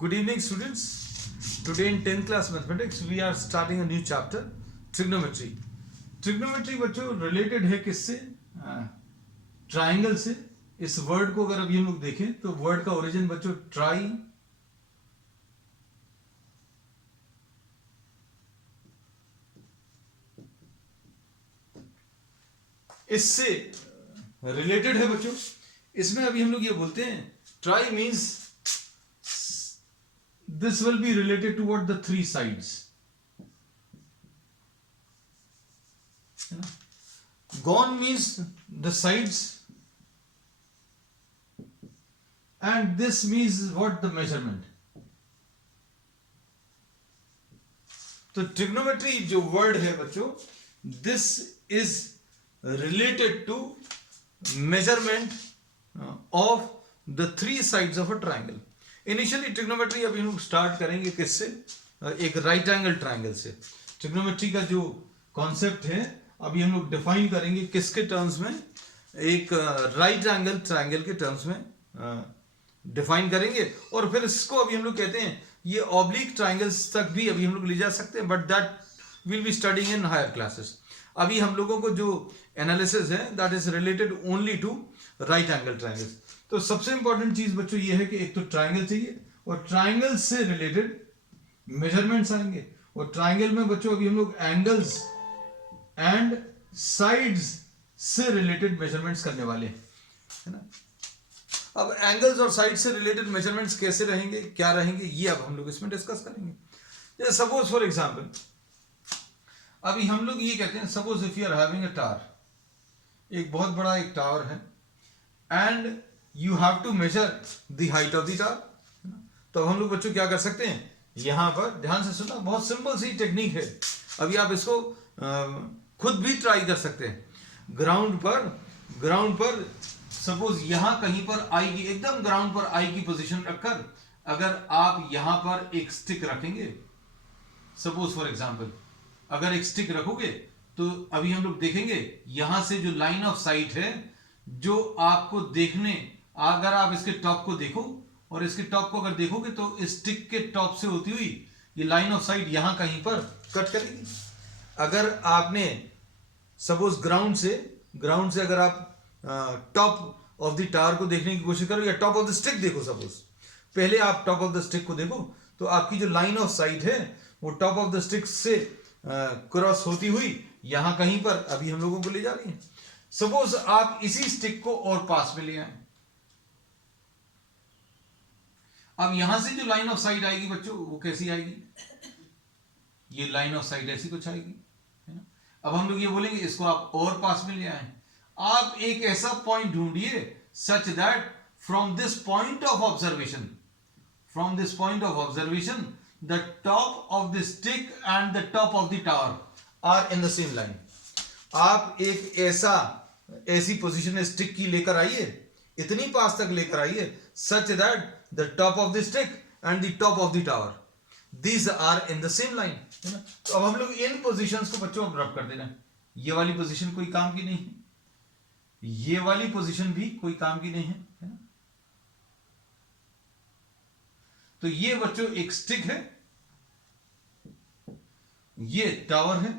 Good evening, students. Today in 10th class mathematics we are starting a new chapter, trigonometry. Trigonometry बच्चों related है किससे? Triangle से. इस word को अगर अभी हम लोग देखें तो वर्ड का ओरिजिन बच्चों ट्राई इससे रिलेटेड है बच्चों. इसमें अभी हम लोग ये बोलते हैं try means this will be related toward the three sides. Gone means the sides, and this means what? The measurement. तो ट्रिग्नोमेट्री जो वर्ड है बच्चों, this is related to measurement of the three sides of a triangle. Initially trigonometry अभी हम start करेंगे किससे? एक right angle triangle से. ट्रिग्नोमेट्री का जो कॉन्सेप्ट है अभी हम लोग डिफाइन करेंगे किसके टर्म्स में? एक राइट एंगल ट्राइंगल के टर्म्स में डिफाइन करेंगे. और फिर इसको अभी हम लोग कहते हैं ये ऑब्लिक ट्राइंगल्स तक भी अभी हम लोग ले जा सकते हैं, but that will be studying in higher classes. अभी हम लोगों को जो एनालिसिस है that is related only to right angle triangles. तो सबसे इंपॉर्टेंट चीज बच्चों ये है कि एक तो ट्राइंगल चाहिए और ट्राइंगल से रिलेटेड मेजरमेंट्स आएंगे. और ट्राइंगल में बच्चों अभी हम लोग एंगल्स एंड साइड्स से रिलेटेड मेजरमेंट्स करने वाले हैं, है ना. अब एंगल्स और साइड से रिलेटेड मेजरमेंट्स कैसे रहेंगे, क्या रहेंगे, ये अब हम लोग इसमें डिस्कस करेंगे. जैसे सपोज फॉर एग्जांपल अभी हम लोग ये कहते हैं, suppose if you are having a tower, एक बहुत बड़ा एक टावर है and you have to measure the height of the tower. तो हम लोग बच्चों क्या कर सकते हैं, यहां पर ध्यान से सुनना, बहुत सिंपल सी टेक्निक है. अभी आप इसको खुद भी ट्राई कर सकते हैं. ग्राउंड पर सपोज यहां कहीं पर आई की, एकदम ग्राउंड पर आई की पोजीशन रखकर अगर आप यहां पर एक स्टिक रखेंगे, सपोज फॉर एग्जांपल अगर एक स्टिक रखोगे तो अभी हम लोग देखेंगे यहां से जो लाइन ऑफ साइट है जो आपको देखने, अगर आप इसके टॉप को देखो और इसके टॉप को अगर देखोगे तो इस स्टिक के टॉप से होती हुई ये लाइन ऑफ साइट यहां कहीं पर कट करेगी. अगर आपने सपोज ग्राउंड से अगर आप टॉप ऑफ द टावर को देखने की कोशिश करो या टॉप ऑफ द स्टिक देखो, सपोज पहले आप टॉप ऑफ द स्टिक को देखो तो आपकी जो लाइन ऑफ साइट है वो टॉप ऑफ द स्टिक से क्रॉस होती हुई यहां कहीं पर अभी हम लोगों को ले जा रही है. सपोज आप इसी स्टिक को और पास में ले आए, अब यहां से जो लाइन ऑफ साइट आएगी बच्चों वो कैसी आएगी, ये लाइन ऑफ साइट ऐसी कुछ आएगी, है ना. अब हम लोग ये बोलेंगे इसको आप और पास में ले आए. आप एक ऐसा पॉइंट ढूंढिए such that from this point of observation the top of the stick and the top of the tower are in the same line. आप एक ऐसी पोजीशन में स्टिक की लेकर आइए, इतनी पास तक लेकर आइए such that the top of the stick and the top of the tower these are in the same line, है ना. तो अब हम लोग इन पोजीशंस को बच्चों रब कर देना. ये वाली पोजीशन कोई काम की नहीं है, ये वाली पोजीशन भी कोई काम की नहीं है, है ना. तो ये बच्चों एक स्टिक है, ये टावर है,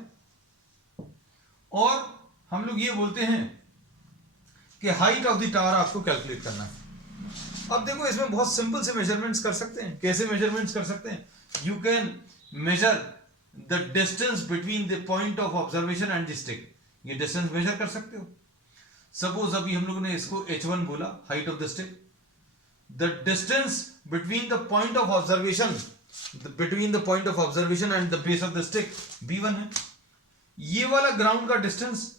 और हम लोग ये बोलते हैं कि हाइट ऑफ द टावर आपको कैलकुलेट करना है. अब देखो इसमें बहुत सिंपल से मेजरमेंट्स कर सकते हैं. कैसे मेजरमेंट्स कर सकते हैं? You can measure the distance between the point of observation and the stick. ये डिस्टेंस मेजर कर सकते हो. सपोज अभी हम लोगों ने इसको h1 बोला, height of the stick. The distance between the point of observation and the base of the stick b1 है. ये वाला ग्राउंड का डिस्टेंस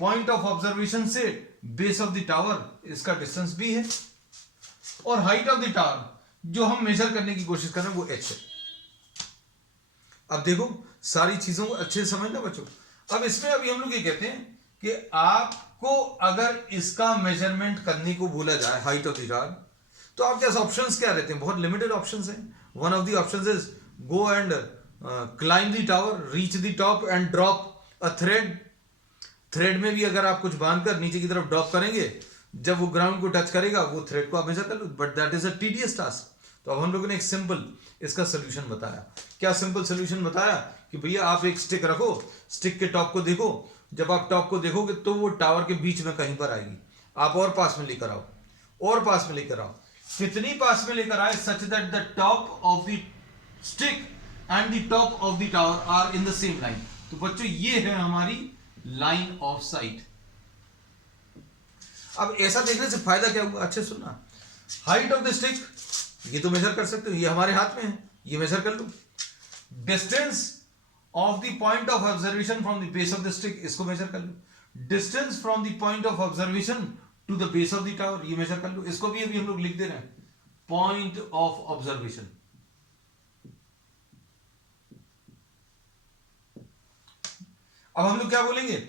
पॉइंट ऑफ ऑब्जर्वेशन से बेस ऑफ द टावर, इसका डिस्टेंस b है. और हाइट ऑफ द टावर जो हम मेजर करने की कोशिश कर रहे हैं वो h है. अब देखो सारी चीजों को अच्छे से समझना बच्चों. अब इसमें अभी हम लोग ये कहते हैं कि आपको अगर इसका मेजरमेंट करने को बोला जाए हाइट ऑफ द टावर, तो आपके पास ऑप्शंस क्या रहते हैं? बहुत लिमिटेड ऑप्शंस हैं. One of the options is go and climb the tower, reach the top and drop a thread. Thread में भी अगर आप कुछ बांधकर नीचे की तरफ ड्रॉप करेंगे, जब वो ग्राउंड को टच करेगा वो थ्रेड को आप मेजर कर लो, but that is a tedious task. तो अब हम लोगों ने एक सिंपल इसका सोल्यूशन बताया। क्या सिंपल सोल्यूशन बताया कि भैया आप एक स्टिक रखो, स्टिक के टॉप को देखो, जब आप टॉप को देखोगे तो वो टावर के बीच में कहीं पर आएगी, आप और पास में लेकर आओ, और पास में लेकर आओ। कितनी पास में लेकर आए? Such that the top of the stick and the top of the tower are in the same line. तो बच्चों ये है हमारी लाइन ऑफ साइट। अब ऐसा देखने से फायदा क्या होगा? अच्छे सुनना, हाइट ऑफ द स्टिक ये तो मेजर कर सकते हो, ये हमारे हाथ में है, ये मेजर कर लो। Distance of the point of observation from the base of the stick, इसको मेजर कर लो। Distance from the point of observation to the base of the tower, ये मेजर कर लो। इसको भी अभी हम लोग लिख दे रहे हैं, पॉइंट ऑफ ऑब्जर्वेशन। अब हम लोग क्या बोलेंगे?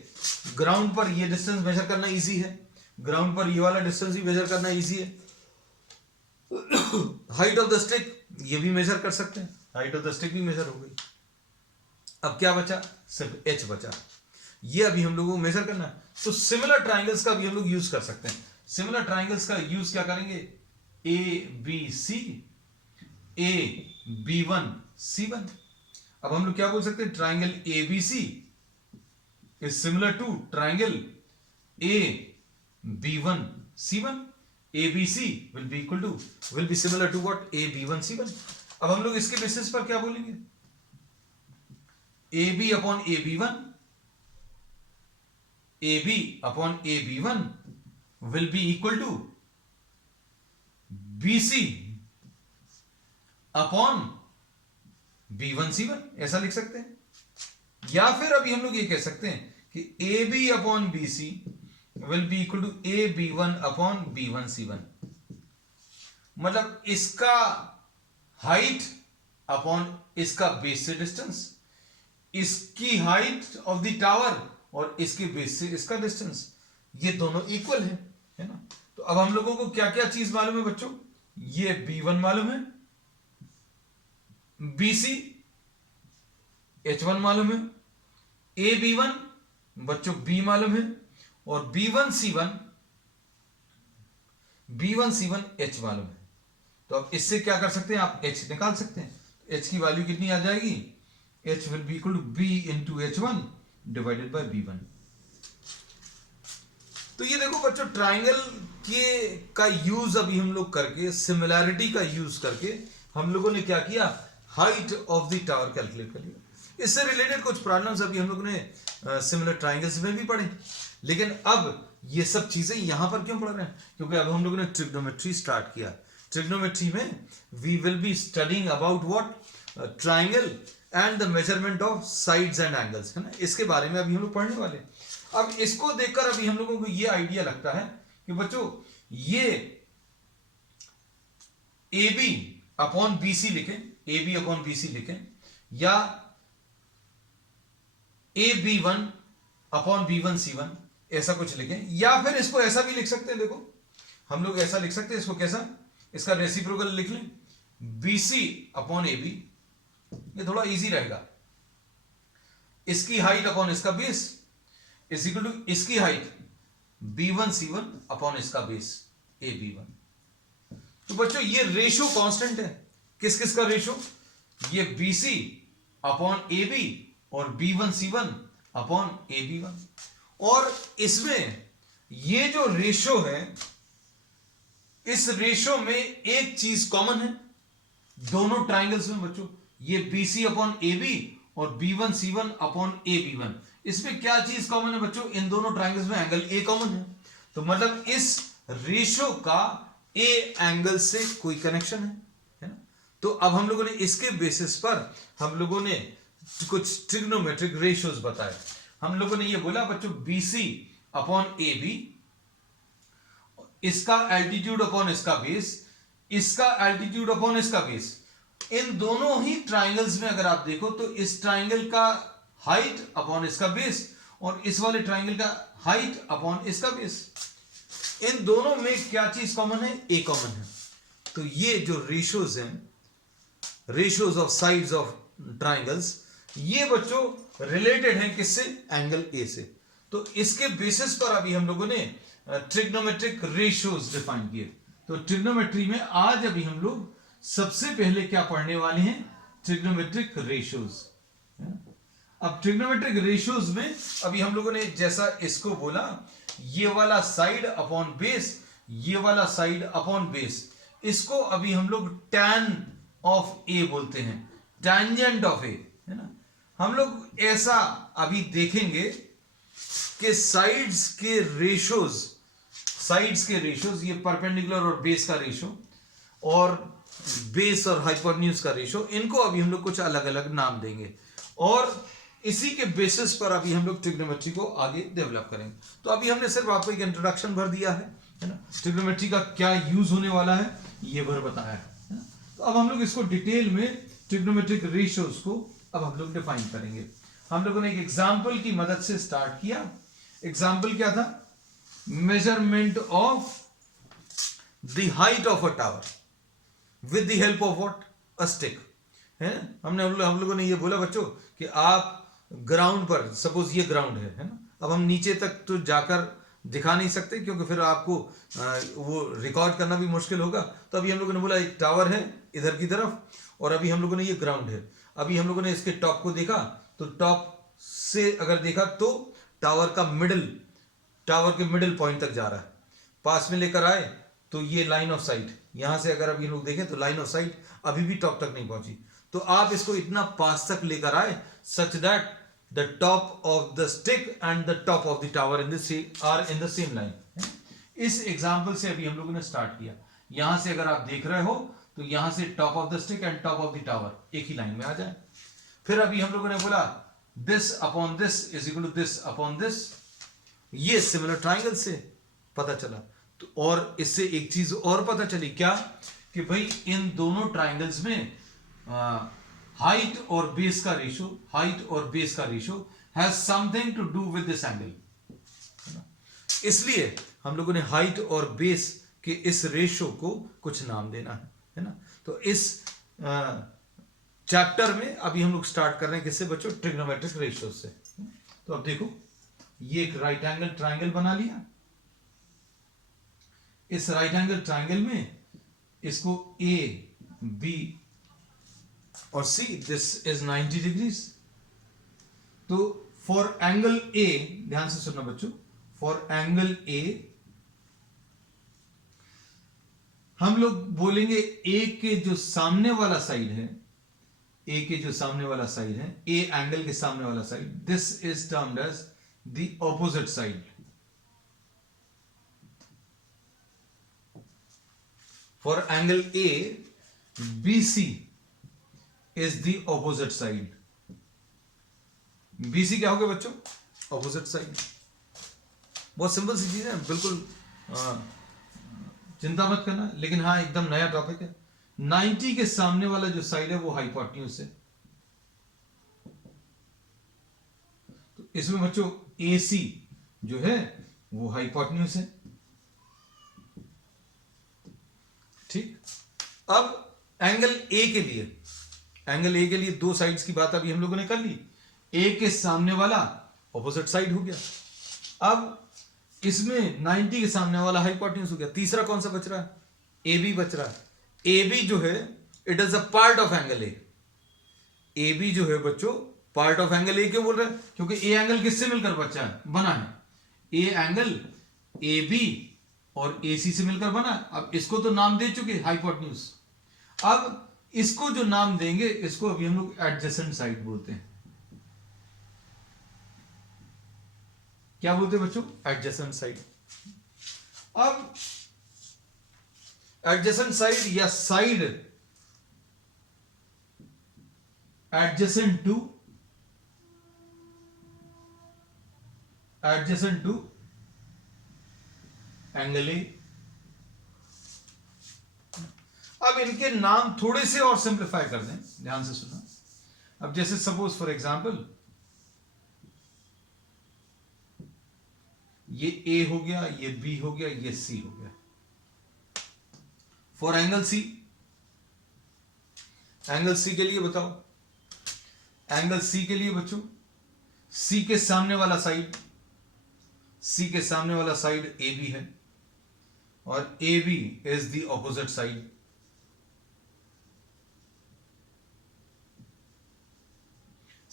ग्राउंड पर ये डिस्टेंस मेजर करना इजी है, ग्राउंड पर ये वाला डिस्टेंस भी मेजर करना इजी है। हाइट ऑफ द स्टिक ये भी मेजर कर सकते हैं, हाइट ऑफ द स्टिक भी मेजर हो गई। अब क्या बचा? सिर्फ एच बचा, ये अभी हम लोगों को मेजर करना है। तो सिमिलर ट्राइंगल्स का भी हम लोग यूज कर सकते हैं। सिमिलर ट्राइंगल्स का यूज क्या करेंगे? A B C, A B one C one. अब हम लोग क्या बोल सकते हैं? Triangle A B C is similar to triangle A B one C one. ABC will be similar to what? AB1 C1। अब हम लोग इसके बेसिस पर क्या बोलेंगे? AB upon AB1, AB upon AB1 will be equal to BC upon B1 C1, ऐसा लिख सकते हैं। या फिर अभी हम लोग ये कह सकते हैं कि AB upon BC will be equal to AB1 upon B1 C1। मतलब इसका हाइट अपॉन इसका बेस से डिस्टेंस, इसकी हाइट ऑफ द टावर और इसके बेस से इसका डिस्टेंस, ये दोनों इक्वल है ना। तो अब हम लोगों को क्या क्या चीज मालूम है बच्चों? ये B1 मालूम है, BC H1 मालूम है, AB1 बच्चों B मालूम है, और B1 C1 H मालूम है। तो अब इससे क्या कर सकते हैं? आप H निकाल सकते हैं। H की वैल्यू कितनी आ जाएगी? H will be equal to B into H1 divided by B1। तो ये देखो बच्चों, ट्राइंगल के का यूज अभी हम लोग करके, सिमिलैरिटी का यूज करके हम लोगों ने क्या किया? Height of the tower calculate कर लिया। इससे रिलेटेड कुछ प्रॉब्लम्स अभी हम लोग ने सिमिलर ट्राइंगल्स में भी पढ़े, लेकिन अब ये सब चीजें यहां पर क्यों पढ़ रहे हैं? क्योंकि अब हम लोगों ने ट्रिग्नोमेट्री स्टार्ट किया। ट्रिग्नोमेट्री में we will be studying about what? Triangle and the measurement of sides and angles, है ना। इसके बारे में अभी हम लोग पढ़ने वाले। अब इसको देखकर अभी हम लोगों को ये आइडिया लगता है कि बच्चों ये A B upon B C लिखें, A B upon B C लिखें, या A B one upon B one C one, ऐसा कुछ लिखें। या फिर इसको ऐसा भी लिख सकते हैं, देखो हम लोग ऐसा लिख सकते हैं इसको, कैसा? इसका रेसिप्रोकल लिख लें, B C upon A B, ये थोड़ा इजी रहेगा। इसकी हाइट अपॉन इसका बेस इज इक्वल टू इसकी हाइट B1 C1 अपॉन इसका बेस AB1। तो बच्चों ये रेशो कांस्टेंट है। किस किस का रेशो? ये BC अपॉन AB और B1 C1 अपॉन AB1। और इसमें ये जो रेशो है, इस रेशो में एक चीज कॉमन है दोनों ट्राइंगल्स में बच्चों, ये BC अपॉन AB और B1 C1 अपॉन AB1। इसमें क्या चीज कॉमन है बच्चों? इन दोनों ट्राइंगल्स में एंगल A कॉमन है। तो मतलब इस रेशो का A एंगल से कोई कनेक्शन है ना। तो अब हम लोगों ने इसके बेसिस पर हम लोगों ने कुछ ट्रिग्नोमेट्रिक रेशियोज बताए। हम लोगों ने ये बोला बच्चों, BC अपॉन AB, इसका एल्टीट्यूड अपॉन इसका बेस, इसका एल्टीट्यूड अपॉन इसका बेस। इन दोनों ही ट्राइंगल्स में अगर आप देखो तो इस ट्राइंगल का हाइट अपॉन इसका बेस और इस वाले ट्राइंगल का हाइट अपॉन इसका बेस, इन दोनों में क्या चीज कॉमन है? ए कॉमन है। तो ये जो रेशियोज हैं, ratios of sides of triangles, ये बच्चों रिलेटेड हैं किससे? एंगल ए से। तो इसके बेसिस पर अभी हम लोगों ने ट्रिग्नोमेट्रिक रेशियोज डिफाइन किए। तो ट्रिग्नोमेट्री में आज अभी हम लोग सबसे पहले क्या पढ़ने वाले हैं, ट्रिग्नोमेट्रिक रेशियोज। अब ट्रिग्नोमेट्रिक रेशियोज में अभी हम लोगों ने जैसा इसको बोला, ये वाला साइड अपॉन बेस, ये वाला साइड अपॉन बेस, इसको अभी हम लोग tan ऑफ ए बोलते हैं, टैंजेंट ऑफ ए, है ना। हम लोग ऐसा अभी देखेंगे कि साइड्स के रेशियोज, ये परपेंडिकुलर और बेस का रेशियो और बेस और हाइपोटेन्यूज का रेशियो, इनको अभी हम लोग कुछ अलग अलग नाम देंगे और इसी के बेसिस पर अभी हम लोग ट्रिग्नोमेट्री को आगे डेवलप करेंगे। तो अभी हमने सिर्फ आपको एक इंट्रोडक्शन भर दिया है ना, ट्रिग्नोमेट्री का क्या यूज होने वाला है ये भर बताया है ना। तो अब हम लोग इसको डिटेल में ट्रिग्नोमेट्रिक रेशियोज को अब हम लोग डिफाइन करेंगे। हम लोगों ने एक एग्जांपल की मदद से स्टार्ट किया। एग्जांपल क्या था, measurement of the height of a tower with the help of what, a stick, है। हम लोगों ने ये बोला बच्चों कि आप ग्राउंड पर, सपोज ये ग्राउंड है ना, अब हम नीचे तक तो जाकर दिखा नहीं सकते क्योंकि फिर आपको वो रिकॉर्ड करना भी मुश्किल होगा। तो अभी हम लोगों ने बोला एक टावर है इधर की तरफ और अभी हम लोगों ने ये ग्राउंड है, अभी हम लोगों ने इसके टॉप को देखा, तो टॉप से अगर देखा तो टावर के मिडिल पॉइंट तक जा रहा है, पास में लेकर आए तो ये लाइन ऑफ साइट, यहां से अगर अभी लोग देखें तो लाइन ऑफ साइट अभी भी टॉप तक नहीं पहुंची, तो आप इसको इतना पास तक लेकर आए such that the top of the stick and the top of the tower are in the same line. इस एग्जांपल से अभी हम लोगों ने स्टार्ट किया, यहां से अगर आप देख रहे हो तो यहां से top of the stick and top of the tower एक ही लाइन में आ जाए। फिर अभी हम लोगों ने बोला this upon this is equal to this upon this, ये सिमिलर ट्राइंगल से पता चला। तो और इससे एक चीज और पता चली क्या, कि भाई इन दोनों ट्राइंगल्स में हाइट और बेस का ratio has something to do with this angle. इसलिए हम लोगों ने हाइट और बेस के इस रेशियो को कुछ नाम देना है ना। तो इस चैप्टर में अभी हम लोग स्टार्ट कर रहे हैं किससे बच्चों, ट्रिग्नोमेट्रिक रेशियो से। तो अब देखो ये एक राइट एंगल ट्राइंगल बना लिया, इस राइट एंगल ट्राइंगल में इसको ए बी और सी, दिस इज 90 डिग्रीज। तो फॉर एंगल ए, ध्यान से सुनना बच्चों, फॉर एंगल ए हम लोग बोलेंगे ए के जो सामने वाला साइड है, ए एंगल के सामने वाला side, this is termed as the opposite side. For angle A, BC is the opposite side। BC क्या हो गया बच्चों, opposite side। बहुत सिंपल सी चीज है, बिल्कुल चिंता मत करना, लेकिन हाँ एकदम नया टॉपिक है। 90 के सामने वाला जो साइड है वो हाइपोटेन्यूज है, तो इसमें बच्चों AC जो है वो हाइपोटेन्यूज है, ठीक। अब एंगल ए के लिए दो साइड्स की बात अभी हम लोगों ने कर ली, ए के सामने वाला ऑपोजिट साइड हो गया, अब इसमें 90 के सामने वाला हाइपोटेन्यूज हो गया। तीसरा कौन सा बच रहा है, ए बी बच रहा है। ए बी जो है it is a part of angle A B जो है बच्चों पार्ट ऑफ एंगल ए। क्यों बोल रहे हैं, क्योंकि ए एंगल किससे मिलकर बना है, ए एंगल ए बी और ए सी से मिलकर बना। अब इसको तो नाम दे चुके हाइपोटेन्यूज, अब इसको जो नाम देंगे इसको अभी हम लोग एडजेसेंट साइड बोलते हैं। क्या बोलते हैं बच्चों, एडजेसेंट साइड। अब एडजेसेंट साइड या side adjacent to angle A. अब इनके नाम थोड़े से और सिंप्लीफाई कर दें, ध्यान से सुना। अब जैसे सपोज फॉर एग्जांपल ये ए हो गया, ये बी हो गया, ये सी हो गया। फॉर एंगल सी के लिए बताओ, एंगल सी के लिए बच्चों सी के सामने वाला साइड ए बी है और A B is the opposite side.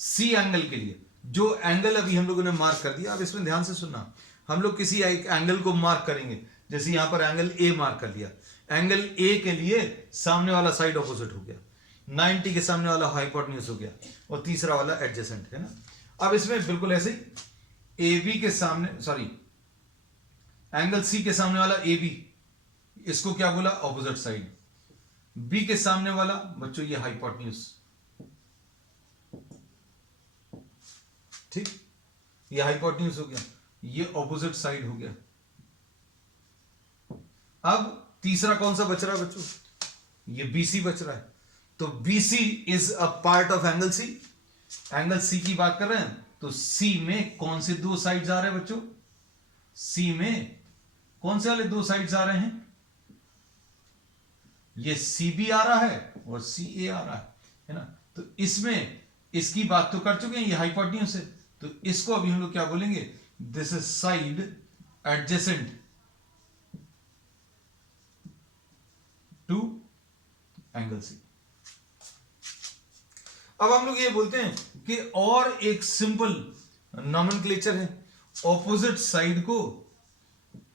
C angle के लिए जो एंगल अभी हम लोगों ने मार्क कर दिया, अब इसमें ध्यान से सुनना, हम लोग किसी एक एंगल को मार्क करेंगे, जैसे यहां पर एंगल ए मार्क कर लिया, एंगल ए के लिए सामने वाला साइड ऑपोजिट हो गया, 90 के सामने वाला हाइपोटेन्यूज हो गया, और तीसरा वाला एडजेसेंट, है ना। अब इसमें बिल्कुल ऐसे ही ए बी के सामने, सॉरी, एंगल सी के सामने वाला ए बी, इसको क्या बोला, ऑपोजिट साइड। बी के सामने वाला बच्चों ये हाइपोटेन्यूज, ठीक, ये हाइपोटेन्यूज हो गया, ये ऑपोजिट साइड हो गया। अब तीसरा कौन सा बच रहा है बच्चों, ये बीसी बच रहा है, तो BC is a part of angle C, angle C की बात कर रहे हैं, तो सी में कौन से दो साइड्स आ रहे हैं बच्चों, सी में कौन से वाले दो साइड्स आ रहे हैं, ये सी बी आ रहा है और सी ए आ रहा है ना। तो इसमें इसकी बात तो कर चुके हैं, ये हाइपोटेन्यूज है, तो इसको अभी हम लोग क्या बोलेंगे, this is side adjacent to angle C. अब हम लोग ये बोलते हैं कि और एक सिंपल नॉमेनक्लेचर है, ऑपोजिट साइड को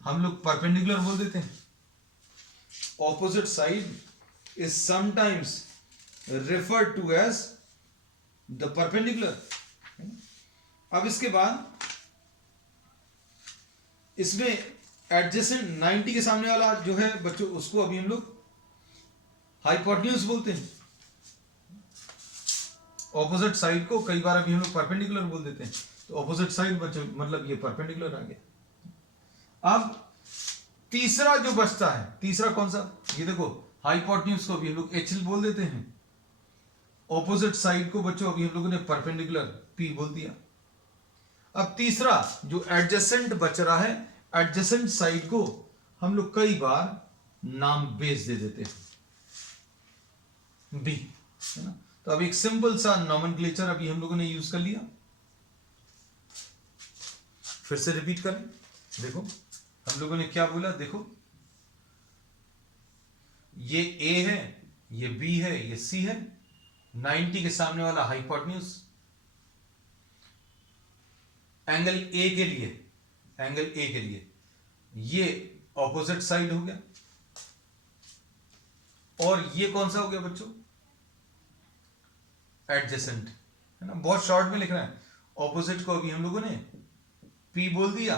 हम लोग परपेंडिकुलर बोल देते हैं, opposite side is sometimes referred to as the perpendicular। अब इसके बाद इसमें एडजेसेंट 90 के सामने वाला जो है बच्चों, उसको अभी हम लोग हाइपोटेन्यूज बोलते हैं, ऑपोजिट साइड को कई बार अभी हम लोग परपेंडिकुलर बोल देते हैं, तो ऑपोजिट साइड बच्चों मतलब ये परपेंडिकुलर आ गया। अब तीसरा जो बचता है, तीसरा कौन सा, ये देखो, हाइपोटेन्यूज को भी हम लोग एच बोल देते हैं, ऑपोजिट साइड को बच्चों अभी हम लोगों ने परपेंडिकुलर पी बोल दिया। अब तीसरा जो एडजेसेंट बच रहा है, एडजेसेंट साइड को हम लोग कई बार नाम बेस दे देते हैं, बी, है ना। तो अब एक सिंपल सा नॉमेनक्लेचर अभी हम लोगों ने यूज कर लिया, फिर से रिपीट करें, देखो हम लोगों ने क्या बोला, देखो ये ए है, ये बी है, ये सी है, 90 के सामने वाला हाइपोटेन्यूज, एंगल ए के लिए, एंगल ए के लिए ये ऑपोजिट साइड हो गया, और ये कौन सा हो गया बच्चों, एडजेसेंट, है ना। बहुत शॉर्ट में लिखना है, ऑपोजिट को अभी हम लोगों ने पी बोल दिया,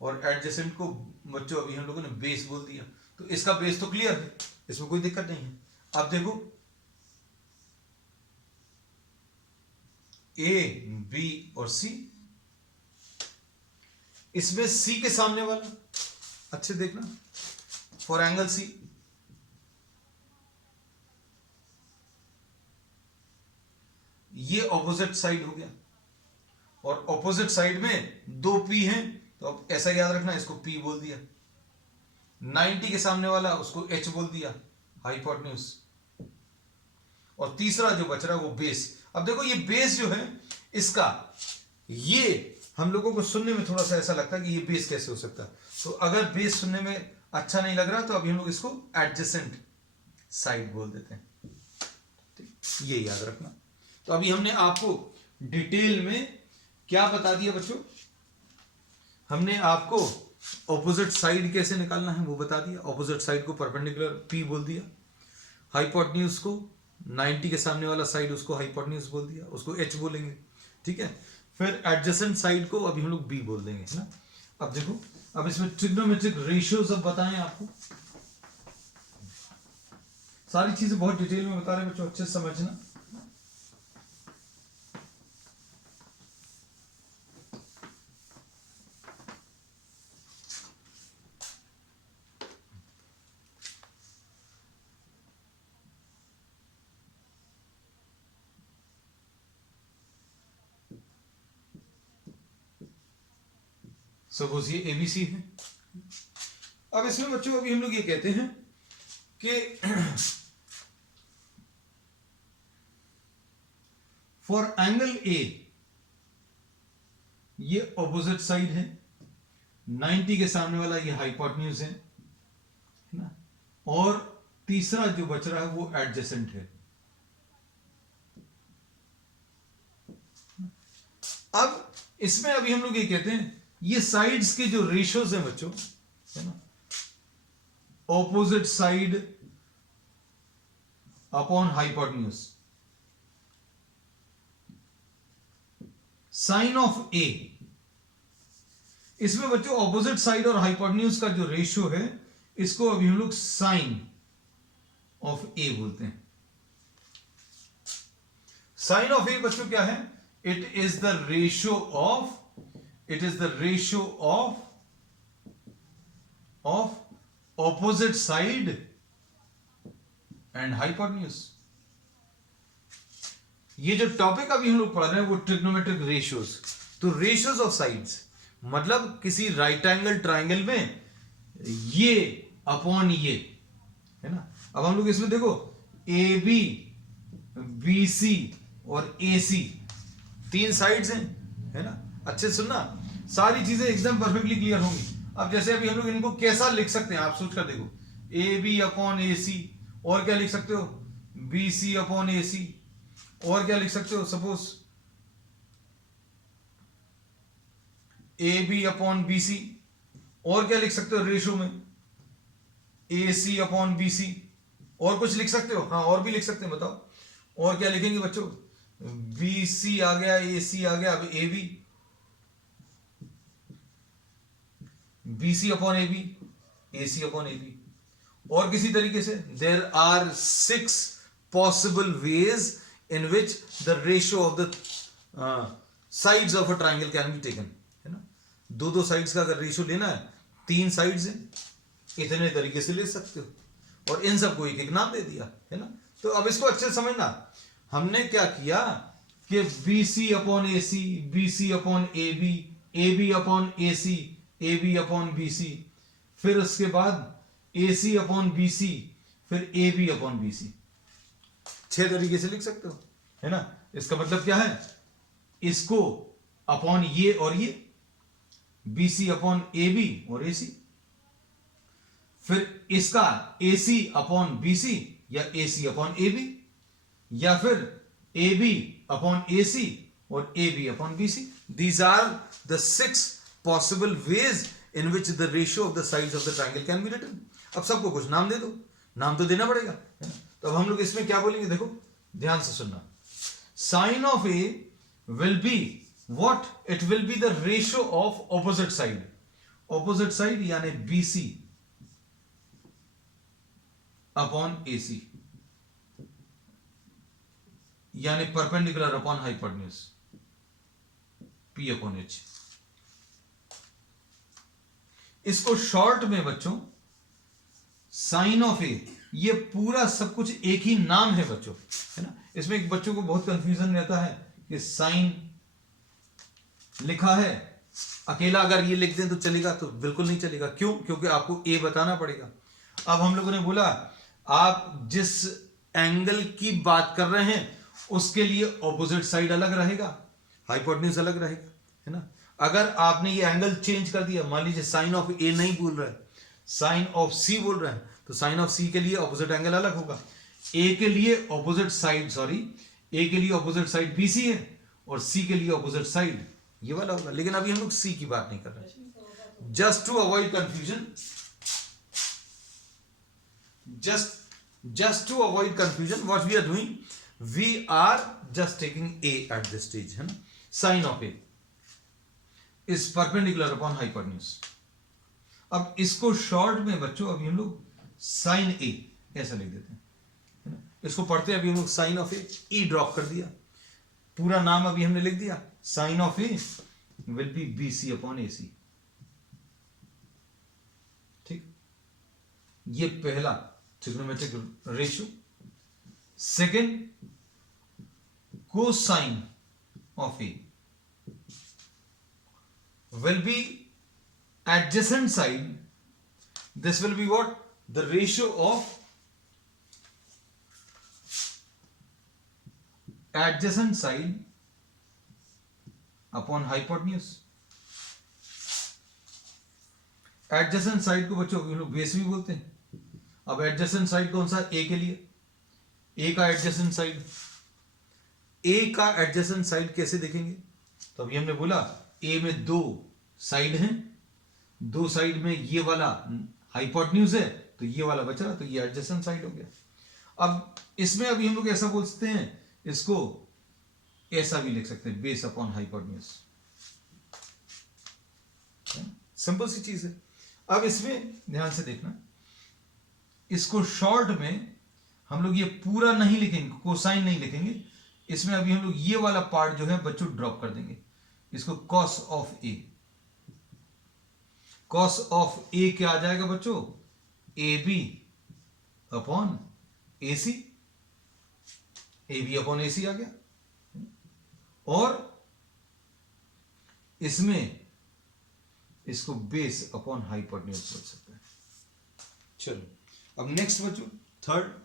और एडजेसेंट को बच्चों अभी हम लोगों ने बेस बोल दिया, तो इसका बेस तो क्लियर है, इसमें कोई दिक्कत नहीं है। अब देखो ए बी और सी, इसमें सी के सामने वाला अच्छे देखना, फॉर एंगल सी, ये ऑपोजिट साइड हो गया, और ऑपोजिट साइड में दो पी हैं, तो अब ऐसा याद रखना, इसको पी बोल दिया, 90 के सामने वाला उसको एच बोल दिया, हाइपोटेन्यूज, और तीसरा जो बच रहा है वो बेस। अब देखो ये बेस जो है इसका, ये हम लोगों को सुनने में थोड़ा सा ऐसा लगता है कि ये बेस कैसे हो सकता है, तो अगर बेस सुनने में अच्छा नहीं लग रहा तो अभी हम लोग इसको एडजेसेंट साइड बोल देते हैं, ठीक, ये याद रखना। तो अभी हमने आपको डिटेल में क्या बता दिया बच्चों, हमने आपको ऑपोजिट साइड कैसे निकालना है वो बता दिया, ऑपोजिट साइड को परपेंडिकुलर पी बोल दिया, हाइपोटेन्यूज को 90 के सामने वाला साइड उसको हाइपोटेन्यूज बोल दिया, उसको एच बोलेंगे, ठीक है। फिर एडजेसेंट साइड को अभी हम लोग बी बोल देंगे, है ना। अब देखो, अब इसमें ट्रिग्नोमेट्रिक रेशियोज अब बताएं आपको, सारी चीजें बहुत डिटेल में बता रहे हैं बच्चों, अच्छे से समझना। सपोज ये एबीसी है। अब इसमें बच्चों अभी हम लोग ये कहते हैं कि फॉर एंगल ए ये ऑपोजिट साइड है, 90 के सामने वाला ये हाइपोटेन्यूज है ना, और तीसरा जो बच रहा है वो एडजेसेंट है। इसमें अभी हम लोग ये कहते हैं ये साइड्स के जो रेशियोज हैं बच्चों, है ना, opposite side upon hypotenuse, sine of A, इसमें बच्चों ऑपोजिट साइड और हाइपोटेन्यूज का जो रेशियो है इसको अभी हम लोग साइन ऑफ ए बोलते हैं। साइन ऑफ ए बच्चों क्या है? It is the ratio of opposite side and hypotenuse. ये जो टॉपिक अभी हम लोग पढ़ रहे हैं वो ट्रिग्नोमेट्रिक रेशियोज। तो रेशियोज ऑफ साइड्स मतलब किसी राइट एंगल ट्राइंगल में ये अपॉन ये, है ना। अब हम लोग इसमें देखो ए बी, बी सी और ए सी तीन साइड्स हैं, है ना। अच्छे से सुनना, सारी चीजें एकदम परफेक्टली क्लियर होंगी। अब जैसे अभी हम लोग इनको कैसा लिख सकते हैं आप सोच कर देखो, ए बी अपॉन ए सी, और क्या लिख सकते हो B C upon A C, और क्या लिख सकते हो suppose A B upon B C, और क्या लिख सकते हो रेशियो में ए सी अपॉन बी सी, और कुछ लिख सकते हो? हाँ और भी लिख सकते हैं, बताओ और क्या लिखेंगे बच्चों? बी सी आ गया, ए सी आ गया, अब A B, B C upon A B, A C upon A B. और किसी तरीके से there are 6 possible ways in which the ratio of the sides of a triangle can be taken, है ना। दो साइड्स का अगर रेशियो लेना है, 3 साइड्स हैं, इतने तरीके से ले सकते हो, और इन सबको एक एक नाम दे दिया, है ना। तो अब इसको अच्छे से समझना, हमने क्या किया कि B C upon A C, B C upon A B upon A C, A B upon B C, फिर उसके बाद A C upon B C, फिर A B upon B C. 6 तरीके से लिख सकते हो, है ना। इसका मतलब क्या है? इसको अपॉन ये और ये, B C upon A B और ए सी, फिर इसका ए सी अपॉन बी सी या ए सी अपॉन ए बी, या फिर A B upon A C और A B upon B C. These are the 6 possible ways in which the ratio of the sides of the triangle can be written. अब सबको कुछ नाम दे दो, नाम तो देना पड़ेगा, है ना? तो अब हम लोग इसमें क्या बोलेंगे, देखो ध्यान से सुनना। Sine of A will be what? It will be the ratio of opposite side, opposite side यानी B C upon A C, यानी perpendicular upon hypotenuse, P upon H. इसको शॉर्ट में बच्चों साइन ऑफ ए, ये पूरा सब कुछ एक ही नाम है बच्चों, है ना। इसमें एक बच्चों को बहुत कंफ्यूजन रहता है कि साइन लिखा है अकेला, अगर ये लिख दें तो चलेगा? तो बिल्कुल नहीं चलेगा। क्यों? क्योंकि आपको ए बताना पड़ेगा। अब हम लोगों ने बोला आप जिस एंगल की बात कर रहे हैं उसके लिए ऑपोजिट साइड अलग रहेगा, हाइपोटेन्यूज अलग रहेगा, है ना। अगर आपने ये एंगल चेंज कर दिया, मान लीजिए साइन ऑफ ए नहीं बोल रहा है, साइन ऑफ सी बोल रहे हैं, तो साइन ऑफ सी के लिए ऑपोजिट एंगल अलग होगा। ए के लिए ऑपोजिट साइड, ए के लिए ऑपोजिट साइड बी सी है और सी के लिए ऑपोजिट साइड ये वाला होगा। लेकिन अभी हम लोग सी की बात नहीं कर रहे। Just to avoid confusion, just to avoid confusion, what we are doing, we are just taking a at this stage, है ना। Sin of a is perpendicular upon hypotenuse। अब इसको शॉर्ट में बच्चों अभी हम लोग sin a ऐसा लिख देते हैं, है ना। इसको पढ़ते अभी हम लोग sin of a, e drop कर दिया, पूरा नाम अभी हमने लिख दिया, sin of a will be bc upon ac। ठीक, ये पहला trigonometric ratio। Second, cosine of A will be adjacent side. This will be what? The ratio of adjacent side upon hypotenuse। adjacent side को बच्चों हम लोग base भी बोलते हैं। अब एडजेसेंट साइड कौन सा? ए के लिए ए का एडजेसेंट साइड, ए का एडजेसेंट साइड कैसे देखेंगे? तो अभी हमने बोला ए में दो साइड हैं, दो साइड में ये वाला हाइपोटेन्यूज है तो ये वाला बच रहा, तो ये एडजेसेंट साइड हो गया। अब इसमें अभी हम लोग ऐसा बोल सकते हैं, इसको ऐसा भी लिख सकते हैं, बेस अपॉन हाइपोटेन्यूज। सिंपल सी चीज है। अब इसमें ध्यान से देखना, इसको शॉर्ट में हम लोग ये पूरा नहीं लिखेंगे, कोसाइन नहीं लिखेंगे, इसमें अभी हम लोग ये वाला पार्ट जो है बच्चों ड्रॉप कर देंगे, इसको cos of A. Cos of A क्या आ जाएगा बच्चों, A B upon A C, A B upon A C आ गया। और इसमें इसको बेस अपॉन हाइपोटेन्यूज बोल सकते हैं। चलो अब नेक्स्ट बच्चों third,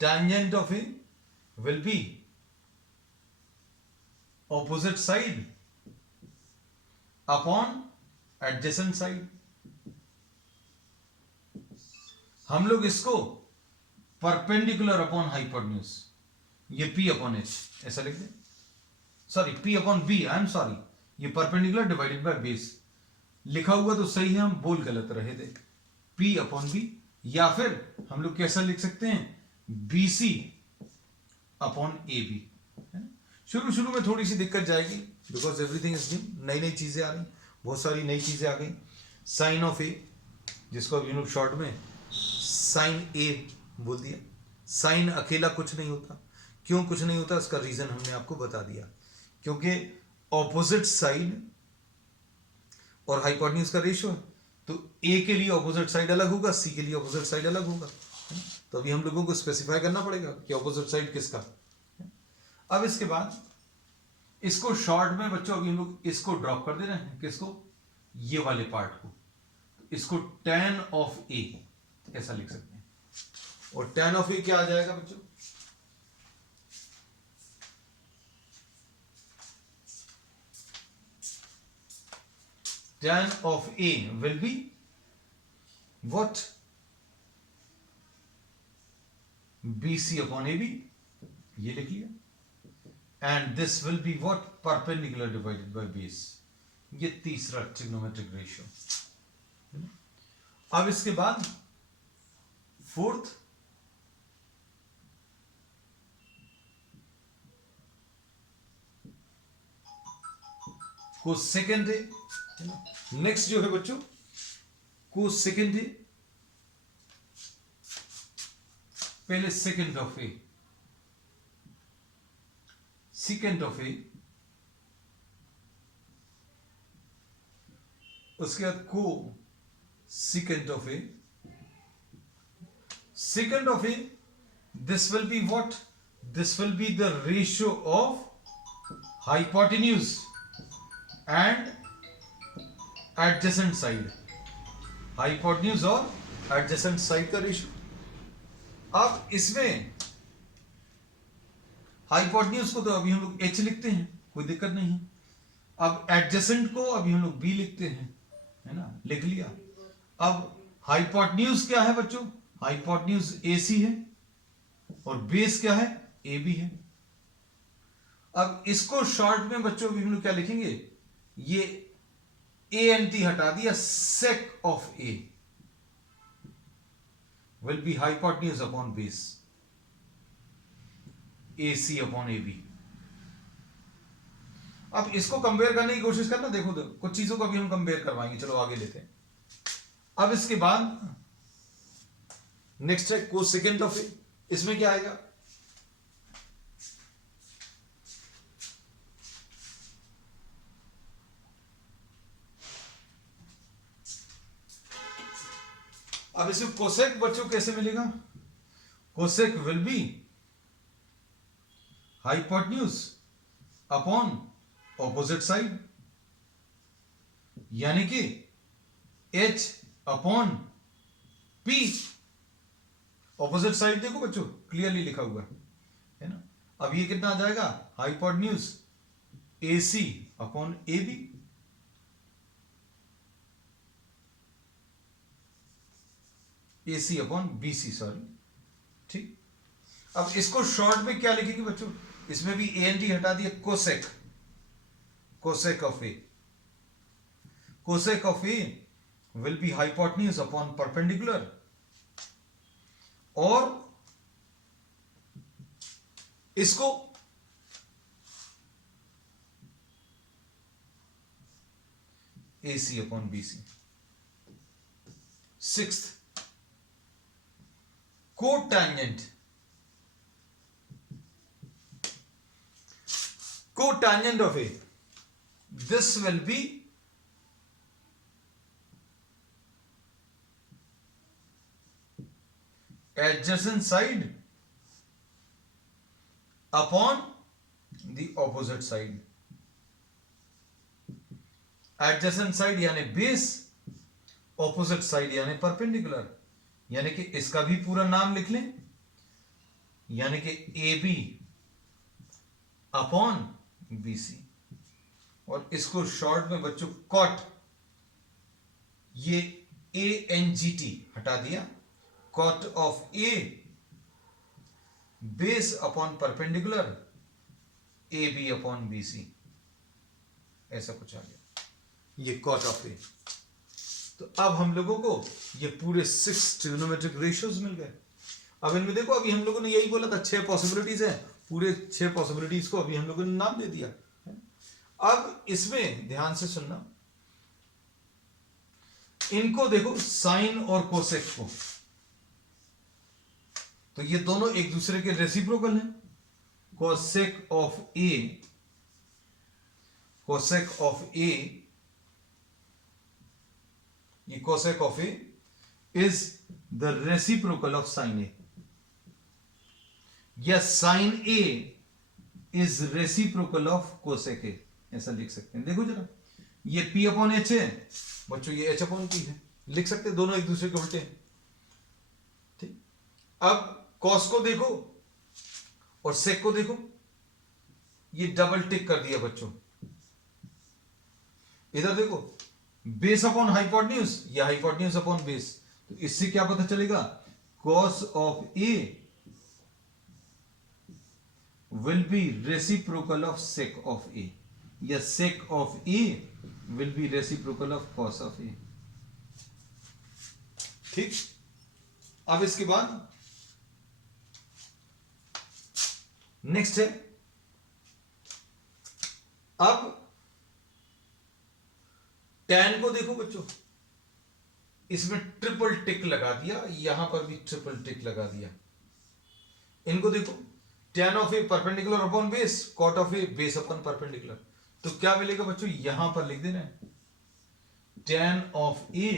tangent of a will be opposite side upon adjacent side। हम लोग इसको परपेंडिकुलर अपॉन हाइपोटेन्यूज, ये P अपॉन H ऐसा लिख दें, sorry P upon B, I am sorry, ये परपेंडिकुलर डिवाइडेड बाय बेस लिखा हुआ तो सही है, हम बोल गलत रहे थे, P अपॉन B, या फिर हम लोग कैसा लिख सकते हैं, BC अपॉन AB। शुरू शुरू में थोड़ी सी दिक्कत जाएगी, बिकॉज एवरीथिंग इज न्यू, नई नई चीजें आ रही, बहुत सारी नई चीजें आ गई। साइन ऑफ ए, जिसको अभी लोग शॉर्ट में साइन ए बोल दिया। साइन अकेला कुछ नहीं होता, क्यों कुछ नहीं होता, इसका रीजन हमने आपको बता दिया, क्योंकि ऑपोजिट साइड और हाइपोटेन्यूज का रेशियो है, तो ए के लिए ऑपोजिट साइड अलग होगा, सी के लिए ऑपोजिट साइड अलग होगा, तो अभी हम लोगों को स्पेसिफाई करना पड़ेगा कि ऑपोजिट साइड किसका। अब इसके बाद इसको शॉर्ट में बच्चों अभी हम लोग इसको ड्रॉप कर दे रहे हैं, किसको, ये वाले पार्ट को, इसको tan ऑफ ए ऐसा लिख सकते हैं। और tan ऑफ ए क्या आ जाएगा बच्चों, tan of A will be what, BC upon AB, ये लिख लिया, and this will be what, perpendicular divided by base, ये तीसरा ट्रिग्नोमेट्रिक रेशियो। अब इसके बाद फोर्थ, को सेकेंड है, नेक्स्ट जो है बच्चों को सेकेंड है, पहले second of A, second of A, उसके बाद को second of A, second of A, this will be what, this will be the ratio of hypotenuse and adjacent side, hypotenuse और एडजेसेंट साइड का रेशियो। अब इसमें hypotenuse को तो अभी हम लोग H लिखते हैं, कोई दिक्कत नहीं है। अब एडजेसेंट को अभी हम लोग B लिखते हैं, है ना, लिख लिया। अब हाइपोटेन्यूज क्या है बच्चों, हाइपोटेन्यूज AC है और बेस क्या है, AB है। अब इसको शॉर्ट में बच्चों अभी हम लोग क्या लिखेंगे, ये ANT हटा दिया, sec of A will be hypotenuse upon base, AC upon AB। अब इसको कंपेयर करने की कोशिश करना, देखो कुछ चीजों को अभी हम कंपेयर करवाएंगे, चलो आगे लेते हैं। अब इसके बाद नेक्स्ट है कोसेकेंट ऑफ ए, इसमें क्या आएगा, अब इसमें कोसेक बच्चों कैसे मिलेगा, cosec will be hypotenuse upon opposite side, यानी कि H upon P, opposite side देखो बच्चों क्लियरली लिखा हुआ है ना। अब ये कितना आ जाएगा, hypotenuse AC upon AB, AC upon BC, sorry, ठीक। अब इसको शॉर्ट में क्या लिखेंगे बच्चों, इसमें भी ए एन टी हटा दिया, cosec, cosec of A, cosec of A will B hypotenuse upon perpendicular, और इसको AC upon BC। Sixth, cotangent, cotangent of A, this will be adjacent side upon the opposite side, adjacent side यानी base, opposite side यानी perpendicular, यानी कि इसका भी पूरा नाम लिख लें, यानी कि AB अपॉन BC, और इसको शॉर्ट में बच्चों कॉट, ये ANGT हटा दिया, cot of A base upon perpendicular AB upon BC, ऐसा कुछ आ गया, ये कॉट ऑफ A। तो अब हम लोगों को ये पूरे 6 ट्रिग्नोमेट्रिक रेशियोज मिल गए। अब इनमें देखो, अभी हम लोगों ने यही बोला था 6 पॉसिबिलिटीज है, पूरे 6 पॉसिबिलिटीज को अभी हम लोगों ने नाम दे दिया। अब इसमें ध्यान से सुनना, इनको देखो साइन और कोसेक को, तो ये दोनों एक दूसरे के रेसिप्रोकल हैं। Cosec of A, cosec of A, ये cosec of A is the reciprocal of sine A, या sine A is reciprocal of cosec A, ऐसा लिख सकते हैं। देखो जरा, ये P अपॉन H है बच्चों, ये H अपॉन P है, लिख सकते हैं, दोनों एक दूसरे के उल्टे हैं, ठीक। अब कॉस को देखो और सेक को देखो, ये डबल टिक कर दिया बच्चों। इधर देखो, बेस अपॉन हाइपोटेन्यूज या हाइपोटेन्यूज अपॉन बेस, तो इससे क्या पता चलेगा, cos of A will be reciprocal of sec of A, या sec of A will be reciprocal of cos of A, ठीक। अब इसके बाद नेक्स्ट है, अब tan को देखो बच्चों, इसमें ट्रिपल टिक लगा दिया, यहां पर भी ट्रिपल टिक लगा दिया। इनको देखो, tan of A perpendicular upon base, cot of A base upon perpendicular, तो क्या मिलेगा बच्चों, यहां पर लिख देना है, tan of A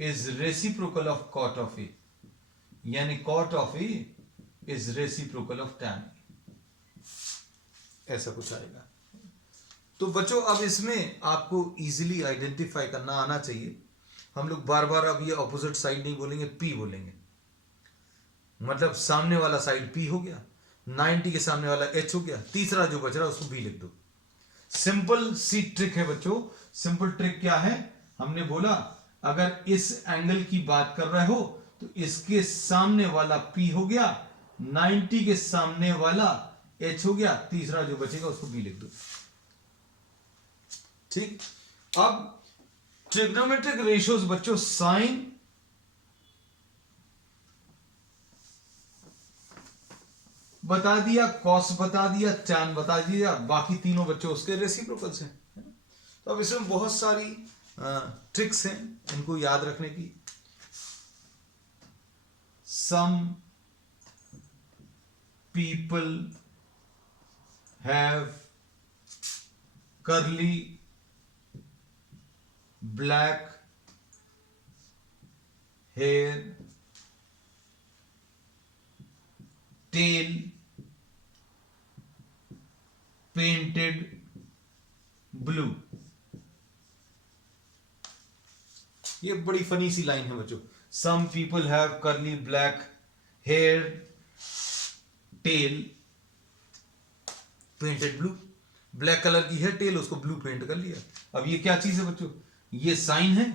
is reciprocal of cot of A, यानी cot of A is reciprocal of tan, ऐसा कुछ आएगा। तो बच्चों अब इसमें आपको इजीली आइडेंटिफाई करना आना चाहिए। हम लोग बार बार अब ये ऑपोजिट साइड नहीं बोलेंगे, P बोलेंगे, मतलब सामने वाला साइड P हो गया, 90 के सामने वाला H हो गया, तीसरा जो बच रहा है उसको B लिख दो। सिंपल सी ट्रिक है बच्चों। सिंपल ट्रिक क्या है, हमने बोला अगर इस एंगल की बात कर रहे हो तो इसके सामने वाला P हो गया, 90 के सामने वाला H हो गया, तीसरा जो बचेगा उसको B लिख दो, ठीक। अब ट्रिग्नोमेट्रिक रेशियोज बच्चों, साइन बता दिया, कॉस बता दिया, टैन बता दिया, बाकी तीनों बच्चों उसके रेसिप्रोकल्स हैं। तो अब इसमें बहुत सारी ट्रिक्स हैं इनको याद रखने की। Some people have curly black hair, tail painted blue. ये बड़ी फनी सी लाइन है बच्चों। Some people have curly black hair, tail painted blue. Black colour की है टेल, उसको ब्लू पेंट कर लिया। अब ये क्या चीज है बच्चों, ये साइन है,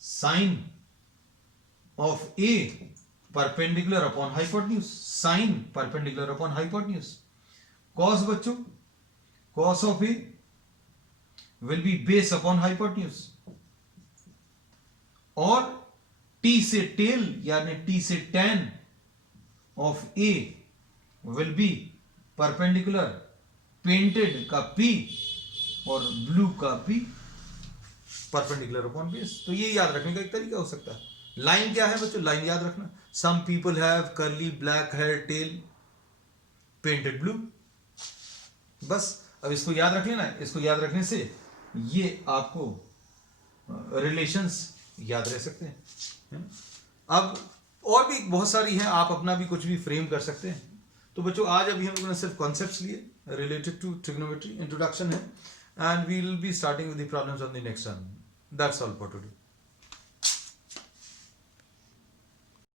sine of A perpendicular upon hypotenuse, sine perpendicular upon hypotenuse. Cos बच्चों, cos of A will be base upon hypotenuse, और टी से टेल यानी टी से tan of A will be perpendicular painted का P और ब्लू का P परपेंडिकुलर अपॉन बेस। तो ये याद रखने का एक तरीका हो सकता है। लाइन क्या है बच्चों, लाइन याद रखना, some people have curly black hair tail painted blue. बस अब इसको याद रख लेना, इसको याद रखने से ये आपको रिलेशंस याद रह सकते हैं। अब और भी बहुत सारी हैं, आप अपना भी कुछ भी फ्रेम कर सकते हैं। तो बच्चों आज अभी हम लोगों ने सिर्फ कॉन्सेप्ट्स लिए रिलेटेड टू ट्रिग्नोमेट्री, इंट्रोडक्शन है, and we will be starting with the problems on the next term. That's all for today.